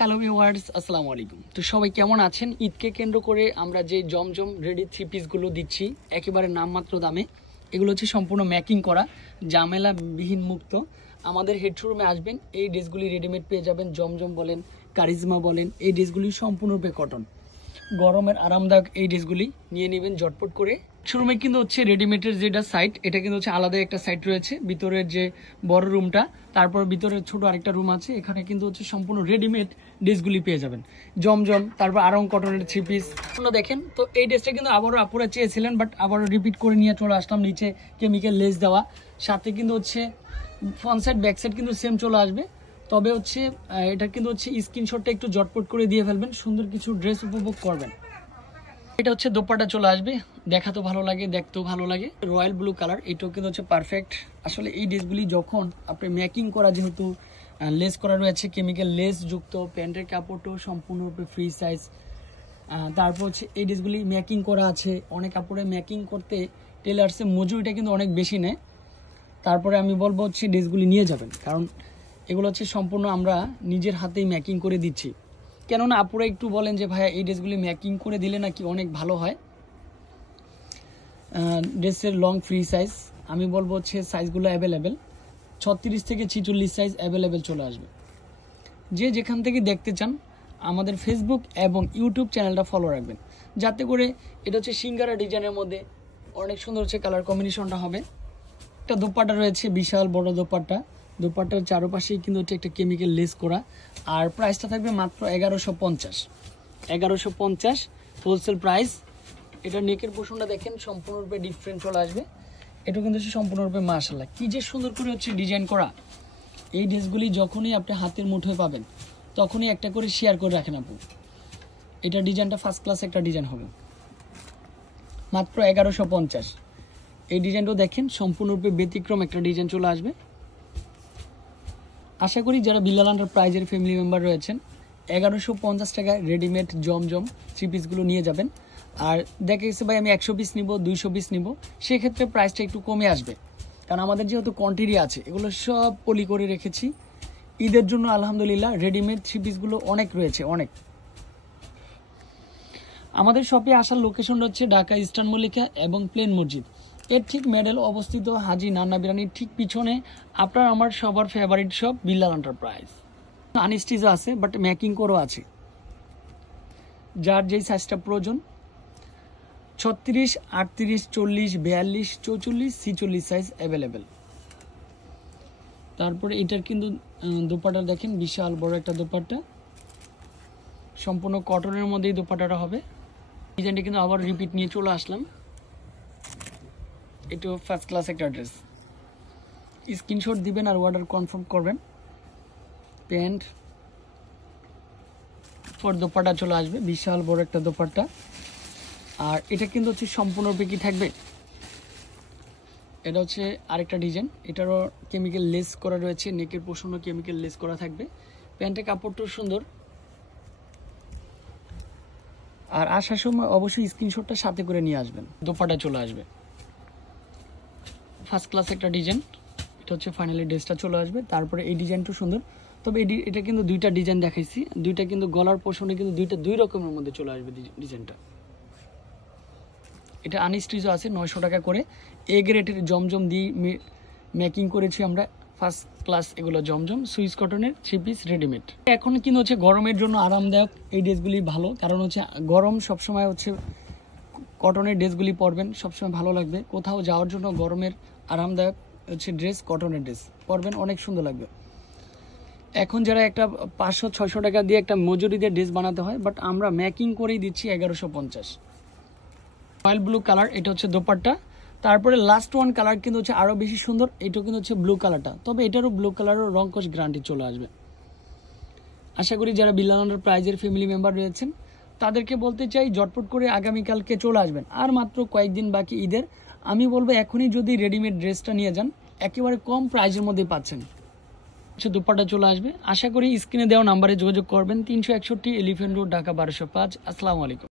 Hello viewers, আসসালামু আলাইকুম। তো সবাই কেমন আছেন? ঈদকে কেন্দ্র করে আমরা যে জমজম রেডি থ্রি পিসগুলো দিচ্ছি একেবারে নামমাত্র দামে, এগুলো হচ্ছে সম্পূর্ণ ম্যাকিং করা, ঝামেলা বিহীন মুক্ত। আমাদের হেড শোরুমে আসবেন, এই ড্রেসগুলি রেডিমেড পেয়ে যাবেন। জমজম বলেন, কারিজমা বলেন, এই ড্রেসগুলি সম্পূর্ণরূপে কটন, গরমের আরামদায়ক এই ড্রেসগুলি নিয়ে নেবেন ঝটপট করে। শোরুমে কিন্তু হচ্ছে রেডিমেডের যেটা সাইট, এটা কিন্তু হচ্ছে আলাদা একটা সাইট রয়েছে, ভিতরের যে বড় রুমটা, তারপর ভিতরের ছোট আরেকটা রুম আছে। এখানে কিন্তু হচ্ছে সম্পূর্ণ রেডিমেড ড্রেসগুলি পেয়ে যাবেন, জমজম, তারপর আরং কটনের থ্রি পিস। আপনারা দেখেন তো এই ড্রেসটা কিন্তু আবারও আপুরা চেয়েছিলেন, বাট আবারও রিপিট করে নিয়ে চলে আসলাম। নিচে কেমিক্যাল লেস দেওয়া, সাথে কিন্তু হচ্ছে ফ্রন্ট সাইড ব্যাক সাইড কিন্তু সেম চলে আসবে। তবে হচ্ছে এটা কিন্তু হচ্ছে স্ক্রিনশটটা একটু জটপট করে দিয়ে ফেলবেন, সুন্দর কিছু ড্রেস উপভোগ করবেন। এটা হচ্ছে দোপাট্টা চলে আসবে, দেখাতেও ভালো লাগে, দেখতেও ভালো লাগে। রয়্যাল ব্লু কালার, এটাও কিন্তু হচ্ছে পারফেক্ট। আসলে এই ড্রেসগুলি যখন আপনি মেকিং করা, যেহেতু লেস করা রয়েছে, কেমিক্যাল লেস যুক্ত, প্যান্টের কাপড়টাও সম্পূর্ণরূপে ফ্রি সাইজ। তারপর হচ্ছে এই ড্রেসগুলি মেকিং করা আছে। অনেক কাপড়ে মেকিং করতে টেলার্সে মজুরিটা কিন্তু অনেক বেশি নেয়। তারপরে আমি বলবো হচ্ছে ড্রেসগুলি নিয়ে যাবেন, কারণ এগুলো হচ্ছে সম্পূর্ণ আমরা নিজের হাতেই মেকিং করে দিচ্ছি। কেননা আপুরা একটু বলেন যে ভাইয়া এই ড্রেসগুলি মেকিং করে দিলে নাকি অনেক ভালো হয়। ড্রেসের লং ফ্রি সাইজ, আমি বলবো হচ্ছে সাইজগুলো অ্যাভেলেবেল, 36 থেকে 46 সাইজ অ্যাভেলেবেল চলে আসবে। যে যেখান থেকে দেখতে চান আমাদের ফেসবুক এবং ইউটিউব চ্যানেলটা ফলো রাখবেন, যাতে করে এটা হচ্ছে সিঙ্গারা ডিজাইনের মধ্যে অনেক সুন্দর হচ্ছে কালার কম্বিনেশনটা হবে। একটা দোপাট্টা রয়েছে, বিশাল বড় দোপাট্টা, দোপাট্টার চারপাশেই কিন্তু হচ্ছে একটা কেমিক্যাল লেস করা। আর প্রাইসটা থাকবে মাত্র 1150 হোলসেল প্রাইস। এটা নেকের পোর্শনটা দেখেন সম্পূর্ণরূপে ডিফারেন্ট চলে আসবে। এটা কিন্তু হচ্ছে সম্পূর্ণরূপে মাশাআল্লাহ কি যে সুন্দর করে হচ্ছে ডিজাইন করা। এই ড্রেসগুলি যখনই আপনি হাতের মুঠোয় পাবেন তখনই একটা করে শেয়ার করে রাখেন আপু। এটা ডিজাইনটা ফার্স্ট ক্লাস একটা ডিজাইন হবে, মাত্র 1150। এই ডিজাইনটাও দেখেন সম্পূর্ণরূপে ব্যতিক্রম একটা ডিজাইন চলে আসবে। আশা করি যারা বিল্লাল এন্টারপ্রাইজের ফ্যামিলি মেম্বার রয়েছেন 1150 টাকায় রেডিমেড জমজম থ্রি পিসগুলো নিয়ে যাবেন। আর দেখা গেছে ভাই আমি 100 পিস নিব, 200 পিস নিব, সেক্ষেত্রে প্রাইসটা একটু কমে আসবে, কারণ আমাদের যেহেতু কোয়ান্টিটি আছে, এগুলো সব পলি করে রেখেছি ঈদের জন্য। আলহামদুলিল্লাহ রেডিমেড থ্রি পিসগুলো অনেক রয়েছে, অনেক। আমাদের শপে আসার লোকেশন হচ্ছে ঢাকা ইস্টার্ন মল্লিকা এবং প্লেন মসজিদ এর ঠিক মেডেল অবস্থিত, হাজি নান্না বিরিয়ানির ঠিক পিছনে। আপনার আমার সবার ফেভারিট শপ বিল্লাল এন্টারপ্রাইজ। আনস্টিচও আছে, বাট মেকিং করেও আছে। যার যেই সাইজটা প্রয়োজন, 36, 38, 40, 42, 44, 46 সাইজ অ্যাভেলেবেল। তারপরে এটার কিন্তু দোপাট্টা দেখেন, বিশাল বড় একটা দোপাট্টা, সম্পূর্ণ কটনের মধ্যেই দোপাট্টাটা হবে। ডিজাইনটা কিন্তু আবার রিপিট নিয়ে চলে আসলাম। এটা ফার্স্ট ক্লাস একটা ড্রেস, স্ক্রিনশট দিবেন আর অর্ডার কনফার্ম করবেন। প্যান্ট ফর দোপাট্টা চলে আসবে, বিশাল বড় একটা দোপাট্টা। আর এটা কিন্তু হচ্ছে সম্পূর্ণরূপে কি থাকবে, এটা হচ্ছে আরেকটা ডিজাইন, এটারও কেমিক্যাল লেস করা রয়েছে, নেকের পোর্শনও কেমিক্যাল লেস করা থাকবে। প্যান্টের কাপড়টাও সুন্দর। আর আসার সময় অবশ্যই স্ক্রিনশটটা সাথে করে নিয়ে আসবেন। দোপাট্টা চলে আসবে, ফার্স্ট ক্লাস একটা ডিজাইন। এটা হচ্ছে ফাইনালি ড্রেসটা চলে আসবে। তারপরে এই ডিজাইনটাও সুন্দর, তবে এটা কিন্তু দুইটা ডিজাইন দেখাইছি, দুইটা কিন্তু গলার পোর্শনে কিন্তু দুই রকমের মধ্যে চলে আসবে ডিজাইনটা। এটা আনস্টিচও আছে, 900 টাকা করে। এ গ্রেডের জমজম দিয়ে মেকিং করেছি আমরা, ফার্স্ট ক্লাস এগুলো জমজম সুইস কটনের থ্রি পিস রেডিমেড। এখন কিন্তু হচ্ছে গরমের জন্য আরামদায়ক এই ড্রেসগুলি ভালো, কারণ হচ্ছে গরম সবসময় হচ্ছে কটনের ড্রেসগুলি পরবেন, সবসময় ভালো লাগবে। কোথাও যাওয়ার জন্য গরমের আরামদায়ক হচ্ছে ড্রেস, কটনের ড্রেস পরবেন, অনেক সুন্দর লাগবে। এখন যারা একটা 500-600 টাকা দিয়ে একটা মজুরি দিয়ে ড্রেস বানাতে হয়, বাট আমরা মেকিং করেই দিচ্ছি 1150। রয়্যাল ব্লু কালার, এটা হচ্ছে দোপাট্টা। তারপরে লাস্ট ওয়ান কালার কিন্তু হচ্ছে আরও বেশি সুন্দর, এটা কিন্তু হচ্ছে ব্লু কালারটা, তবে এটারও ব্লু কালারও রংকশ গ্যারান্টি চলে আসবে। আশা করি যারা বিল্লাল এন্টারপ্রাইজের ফ্যামিলি মেম্বার রয়েছেন তাদেরকে বলতে চাই ঝটপট করে আগামীকালকে চলে আসবেন, আর মাত্র কয়েকদিন বাকি ঈদের। আমি বলবো এখনই যদি রেডিমেড ড্রেসটা নিয়ে যান, একেবারে কম প্রাইসের মধ্যে পাচ্ছেন। হচ্ছে দোপাট্টা চলে আসবে। আশা করি স্ক্রিনে দেওয়া নাম্বারে যোগাযোগ করবেন, 361 এলিফ্যান্ট রোড, ঢাকা 1205। আসসালামু আলাইকুম।